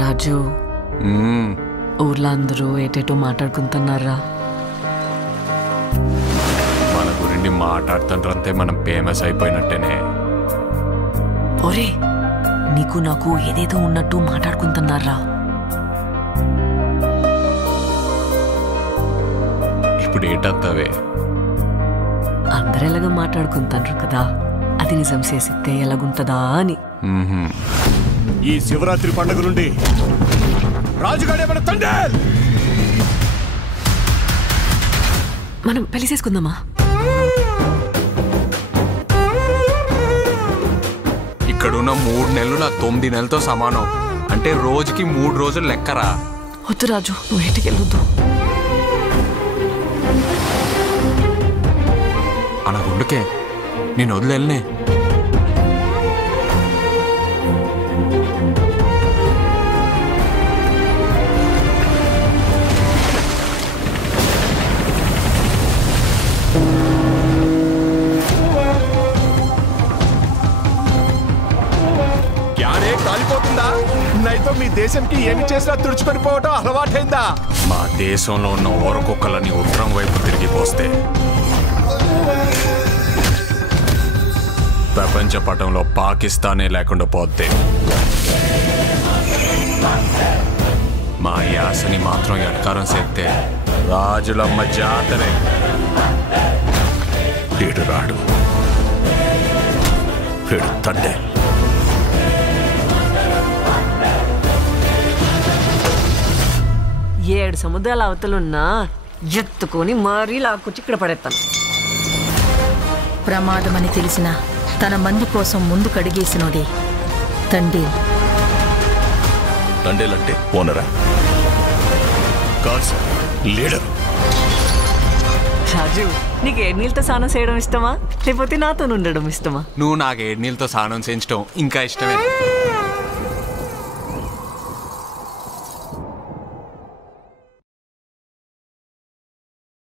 రాజు ఊర్లో అందరూ ఏటేటో మాట్లాడుకుంటున్నారా? మన గురించి మాట్లాడుతుంటే మనం ఫేమస్ అయిపోయినట్టేనే. ఒరే నీకు నాకు ఏదేదో ఉన్నట్టు మాట్లాడుకుంటున్నారా? ఇప్పుడు ఏటత్తవే? అందరు ఎలాగ మాట్లాడుకుంటారు కదా, అది నిజం చేసితే ఎలాగుంటదా అని. ఈ శివరాత్రి పండుగ నుండి రాజుగాడే మన తండ్రి. మనం పెళ్లి చేసుకుందామా? ఇక్కడున్న 3 నెలలు నా 9 నెలలతో సమానం. అంటే రోజుకి 3 రోజులు లెక్కరా. వద్దు రాజు, నువ్వు ఇంటికి వెళ్ళొద్దు. అలా గుండుకే నేను వదిలేనే. కాలిపోతుందా? నైతో మీ దేశంకి ఏమి చేసినా తుడుచుకొని పోవటం అలవాటైందా? మా దేశంలో ఉన్న ఊరకుక్కలని ఉత్తరం వైపు తిరిగిపోస్తే ప్రపంచ పటంలో పాకిస్తానే లేకుండా పోతే మా యాసని మాత్రం ఎటకారం చేస్తే రాజులమ్మ జాతరే. వీడు రాడు, వీడు తండ్రి. ఏడు సముద్రాల అవతలున్నా ఎత్తుకొని మరీ లాక్కొచ్చి ఇక్కడ పడేస్తాను. ప్రమాదమని తెలిసిన తన మంది కోసం ముందు కడిగేసినోడే తండేల్. తండేల్ అంటే ఓనరా? కాదు సార్, లీడర్. రాజు నీకు 7 నీళ్ళతో స్నానం చేయడం ఇష్టమా, లేకపోతే నాతో ఉండడం ఇష్టమా? నువ్వు నాకు 7 నీళ్ళతో స్నానం చేయించడం ఇంకా ఇష్టమే.